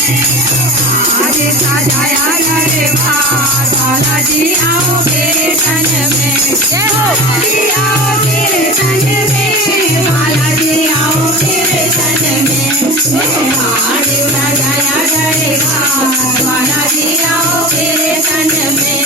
आज सजाया दरबार बालाजी आओ कीर्तन में। जय हो बालाजी आओ कीर्तन में, बालाजी आओ कीर्तन में। आज सजाया दरबार बालाजी आओ कीर्तन में।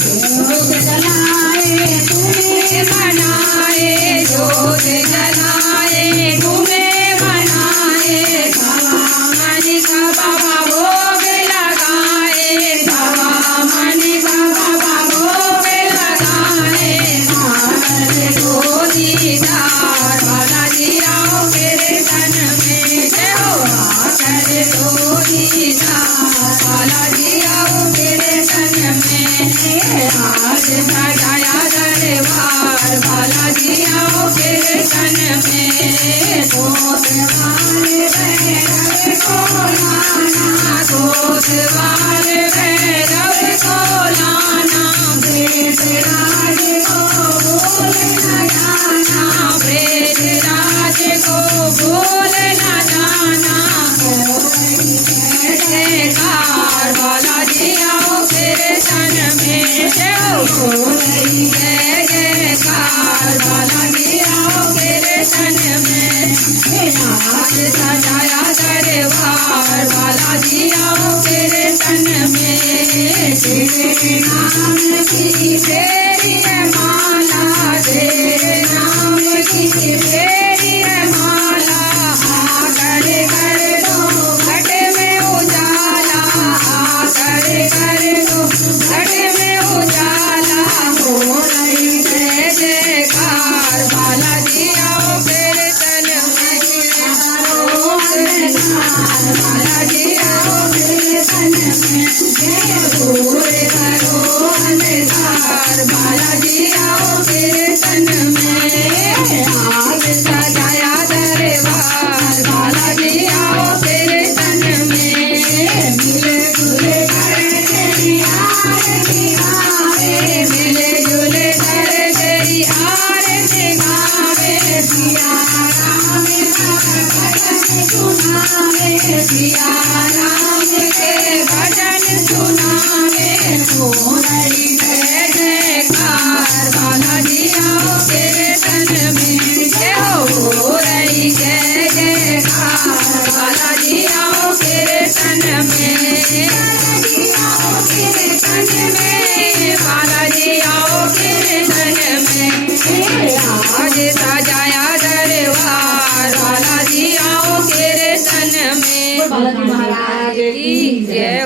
जोत जलाए तुम्हें बनाए, जोत जलाए तुम्हें बनाए। बाबा मानी का बाबा भोग लगाए, बाबा मानी का बाबा भोग लगाए। भारत को दीदार बालाजी आओ कीर्तन में। जय हो भारत को दीदार बालाजी आओ कीर्तन में। आज सजाया दरबार बालाजी आओ कीर्तन में। कोतवाल भैरव को लाना, कोतवाल भैरव को लाना। प्रेत राज को भूल न जाना, प्रेत राज को भूल न जाना। जयकार बालाजी आओ कीर्तन में। जय हो जय जयकार बालाजी आओ कीर्तन में। आज सजाया दरबार बालाजी आओ कीर्तन में। तेरे नाम की फेरी है माला, तेरे नाम की फेरी है माला। आकर कर दो घट में उजाला, आकर कर दो घट में उजाला। हो रही जय जयकार बालाजी आओ कीर्तन में। बालाजी आओ कीर्तन में। दूर करो अंधकार बालाजी आओ कीर्तन में। आज सजाया दरबार बालाजी आओ कीर्तन में। मिले जुले कर तेरी आरती गावे, मिले जुले कर तेरी आरती गावे। सिया राम का भजन सुनावे, सिया राम के भजन सुनावे। हो रही जय जयकार बालाजी आओ कीर्तन में। जय हो रही जय जयकार बालाजी आओ कीर्तन में। बालाजी आओ कीर्तन में, बालाजी आओ कीर्तन में। आज सजाया दरबार बालाजी आओ कीर्तन में। बालाजी महाराज की जय।